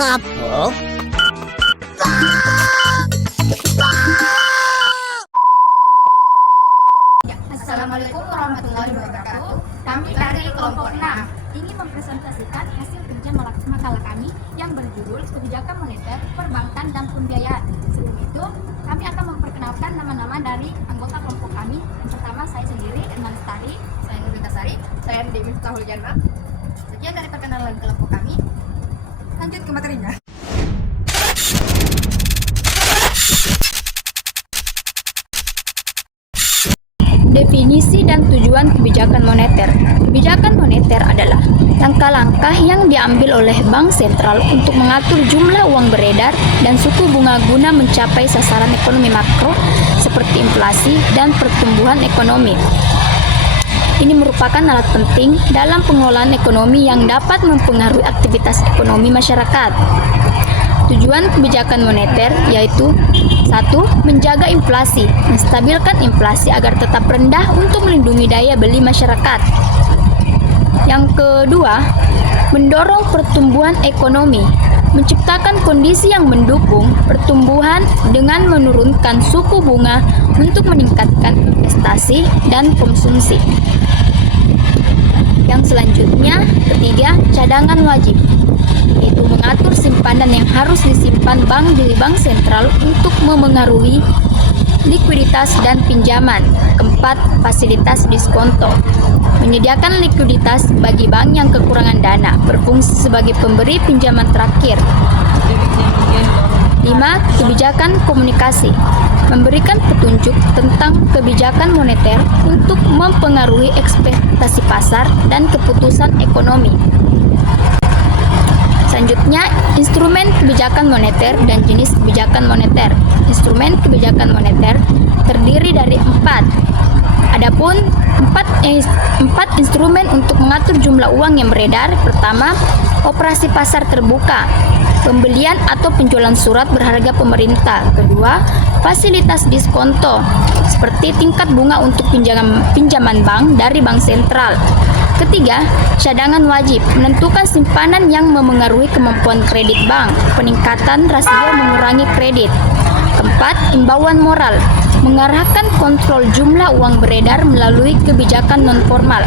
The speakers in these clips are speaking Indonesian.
Apple. Assalamualaikum warahmatullahi wabarakatuh. Kami dari kelompok 6 ingin mempresentasikan hasil kerja makalah kami yang berjudul Kebijakan Moneter, Perbankan dan Pembiayaan. Sebelum itu, kami akan memperkenalkan nama-nama dari anggota kelompok kami. Yang pertama, saya sendiri, Erman Lestari. Saya Nurita Sari. Saya Dewi Tahul Jannah. Sekian dari perkenalan kelompok kami. Lanjut ke materinya. Definisi dan tujuan kebijakan moneter. Kebijakan moneter adalah langkah-langkah yang diambil oleh bank sentral untuk mengatur jumlah uang beredar dan suku bunga guna mencapai sasaran ekonomi makro seperti inflasi dan pertumbuhan ekonomi. Ini merupakan alat penting dalam pengelolaan ekonomi yang dapat mempengaruhi aktivitas ekonomi masyarakat. Tujuan kebijakan moneter yaitu 1. Menjaga inflasi, menstabilkan inflasi agar tetap rendah untuk melindungi daya beli masyarakat. Yang kedua, mendorong pertumbuhan ekonomi, menciptakan kondisi yang mendukung pertumbuhan dengan menurunkan suku bunga untuk meningkatkan investasi dan konsumsi. Yang selanjutnya, ketiga, cadangan wajib, yaitu mengatur simpanan yang harus disimpan bank di bank sentral untuk memengaruhi likuiditas dan pinjaman. Keempat, fasilitas diskonto, menyediakan likuiditas bagi bank yang kekurangan dana, berfungsi sebagai pemberi pinjaman terakhir. 5. Kebijakan komunikasi, memberikan petunjuk tentang kebijakan moneter untuk mempengaruhi ekspektasi pasar dan keputusan ekonomi. Selanjutnya, instrumen kebijakan moneter dan jenis kebijakan moneter. Instrumen kebijakan moneter terdiri dari 4. Adapun 4 instrumen untuk mengatur jumlah uang yang beredar. Pertama, operasi pasar terbuka, pembelian atau penjualan surat berharga pemerintah. Kedua, fasilitas diskonto, seperti tingkat bunga untuk pinjaman bank dari bank sentral. Ketiga, cadangan wajib, menentukan simpanan yang memengaruhi kemampuan kredit bank, peningkatan rasio mengurangi kredit. Keempat, imbauan moral, mengarahkan kontrol jumlah uang beredar melalui kebijakan non-formal.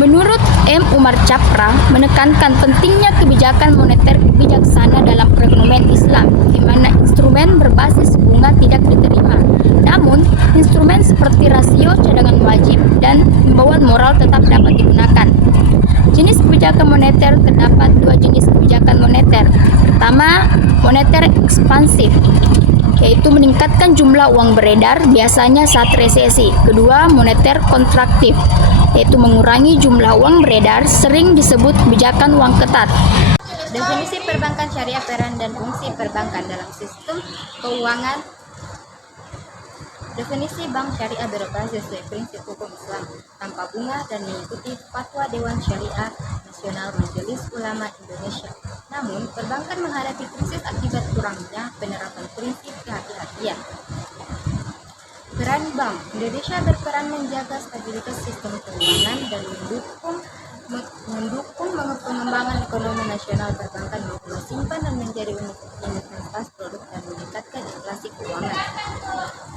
Menurut M. Umar Capra, menekankan pentingnya kebijakan moneter bijaksana dalam perekonomian Islam, di mana instrumen berbasis bunga tidak diterima. Namun, instrumen seperti rasio cadangan wajib dan imbauan moral tetap dapat digunakan. Jenis kebijakan moneter, terdapat 2 jenis kebijakan moneter. Pertama, moneter ekspansif, yaitu meningkatkan jumlah uang beredar biasanya saat resesi. Kedua, moneter kontraktif, yaitu mengurangi jumlah uang beredar, sering disebut kebijakan uang ketat. Definisi perbankan syariah, peran dan fungsi perbankan dalam sistem keuangan. Definisi bank syariah beroperasi sesuai prinsip hukum Islam tanpa bunga dan mengikuti fatwa Dewan Syariah Nasional Majelis Ulama Indonesia. Namun, perbankan menghadapi krisis akibat kurangnya penerapan prinsip kehati-hatian. Peran Bank Indonesia berperan menjaga stabilitas sistem keuangan dan mendukung pengembangan ekonomi nasional. Perbankan membuat simpan dan menjadi universitas produk dan meningkatkan inflasi keuangan.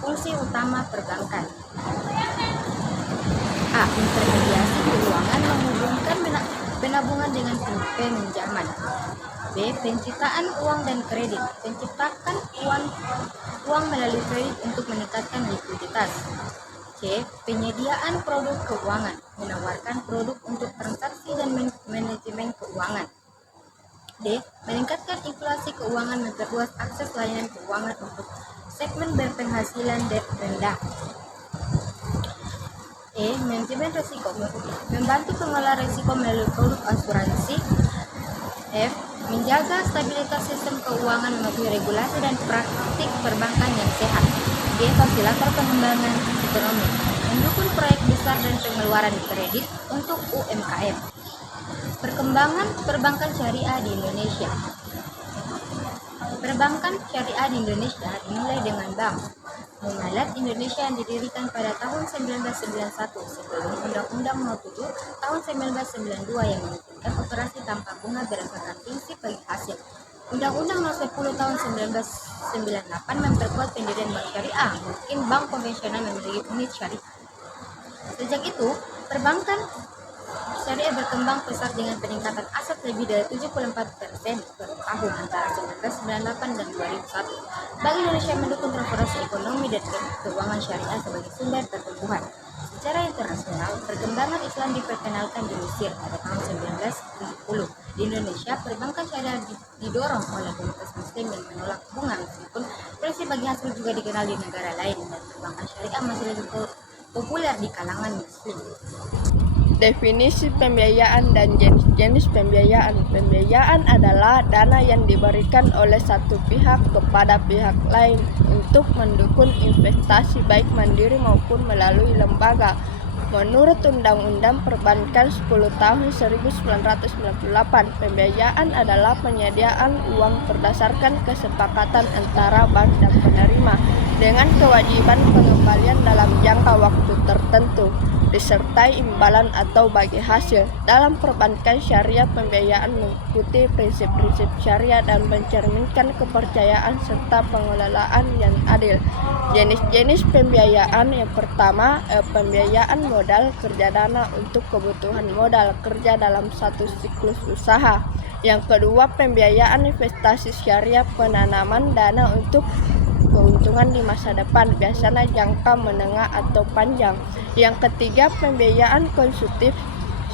Fungsi utama perbankan: A. Intermediasi keuangan, menghubungkan penabungan dengan pinjaman. B. Penciptaan uang dan kredit, menciptakan uang melalui kredit untuk meningkatkan likuiditas. C. Penyediaan produk keuangan, menawarkan produk untuk transaksi dan manajemen keuangan. D. Meningkatkan inflasi keuangan, memperluas akses layanan keuangan untuk segmen berpenghasilan rendah. E. Manajemen risiko, membantu pengelola risiko melalui produk asuransi. F. Menjaga stabilitas sistem keuangan melalui regulasi dan praktik perbankan yang sehat. G. Fasilitator pengembangan ekonomi, mendukung proyek besar dan pengeluaran kredit untuk UMKM. Perkembangan perbankan syariah di Indonesia. Perbankan syariah di Indonesia dimulai dengan bank. Muamalat Indonesia yang didirikan pada tahun 1991 sebelum Undang-Undang Nomor 7 tahun 1992 yang memungkinkan operasi tanpa bunga berdasarkan prinsip bagi hasil. Undang-Undang Nomor 10 tahun 1998 memperkuat pendirian bank syariah, mungkin bank konvensional memiliki unit syariah. Sejak itu, perbankan syariah berkembang pesat dengan peningkatan aset lebih dari 74% per tahun antara 1998 dan 2001. Bank Indonesia mendukung transformasi ekonomi dan keuangan syariah sebagai sumber pertumbuhan. Secara internasional, perkembangan Islam diperkenalkan di Mesir pada tahun 1970. Di Indonesia, perbankan syariah didorong oleh komunitas Muslim yang menolak bunga, meskipun prinsip bagi hasil juga dikenal di negara lain, dan perbankan syariah masih lebih populer di kalangan Muslim. Definisi pembiayaan dan jenis-jenis pembiayaan. Pembiayaan adalah dana yang diberikan oleh satu pihak kepada pihak lain untuk mendukung investasi baik mandiri maupun melalui lembaga. Menurut Undang-Undang Perbankan 10 tahun 1998, pembiayaan adalah penyediaan uang berdasarkan kesepakatan antara bank dan penerima dengan kewajiban pengembalian dalam jangka waktu tertentu, disertai imbalan atau bagi hasil. Dalam perbankan syariah, pembiayaan mengikuti prinsip-prinsip syariah dan mencerminkan kepercayaan serta pengelolaan yang adil. Jenis-jenis pembiayaan: yang pertama, pembiayaan modal kerja dana untuk kebutuhan modal kerja dalam satu siklus usaha. Yang kedua, pembiayaan investasi syariah, penanaman dana untuk keuntungan di masa depan, biasanya jangka menengah atau panjang. Yang ketiga, pembiayaan konsumtif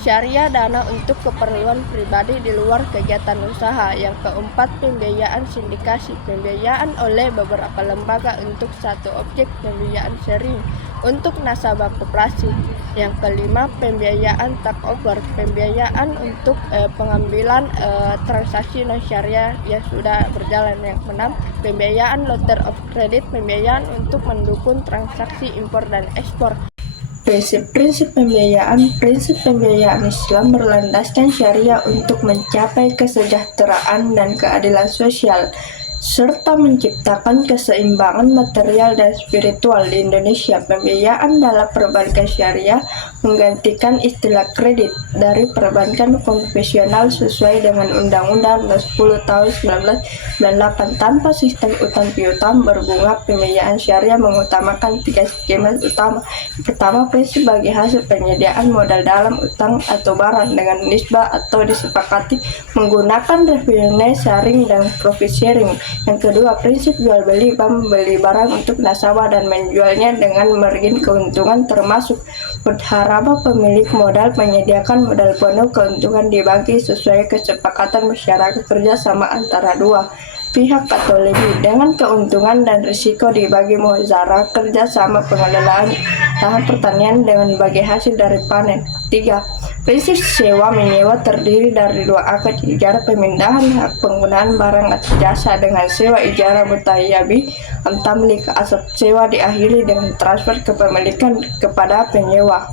syariah, dana untuk keperluan pribadi di luar kegiatan usaha. Yang keempat, pembiayaan sindikasi, pembiayaan oleh beberapa lembaga untuk satu objek, pembiayaan sharing untuk nasabah koperasi. Yang kelima, pembiayaan takeover, pembiayaan untuk pengambilan transaksi non syariah yang sudah berjalan. Yang keenam, pembiayaan letter of credit, pembiayaan untuk mendukung transaksi impor dan ekspor. Prinsip-prinsip pembiayaan. Prinsip pembiayaan Islam berlandaskan syariah untuk mencapai kesejahteraan dan keadilan sosial, serta menciptakan keseimbangan material dan spiritual. Di Indonesia, pembiayaan dalam perbankan syariah menggantikan istilah kredit dari perbankan konvensional sesuai dengan Undang-Undang Nomor 10 tahun 1998. Tanpa sistem utang piutang berbunga, pembiayaan syariah mengutamakan 3 skema utama. Pertama, prinsip bagi hasil, penyediaan modal dalam utang atau barang dengan nisbah atau disepakati menggunakan revenue sharing dan profit sharing. Yang kedua, prinsip jual beli, bank membeli barang untuk nasabah dan menjualnya dengan margin keuntungan, termasuk berharap pemilik modal menyediakan modal penuh, keuntungan dibagi sesuai kesepakatan masyarakat kerja sama antara dua pihak atau lebih, dengan keuntungan dan risiko dibagi muzakarah kerja sama. Pengelolaan lahan pertanian dengan bagi hasil dari panen. 3. Prinsip sewa menyewa terdiri dari 2 akad ijarah, pemindahan hak penggunaan barang atau jasa dengan sewa ijarah mutayyabi antamlik. Aset sewa diakhiri dengan transfer kepemilikan kepada penyewa.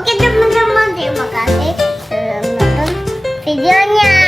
Oke teman-teman, terima kasih sudah menonton videonya.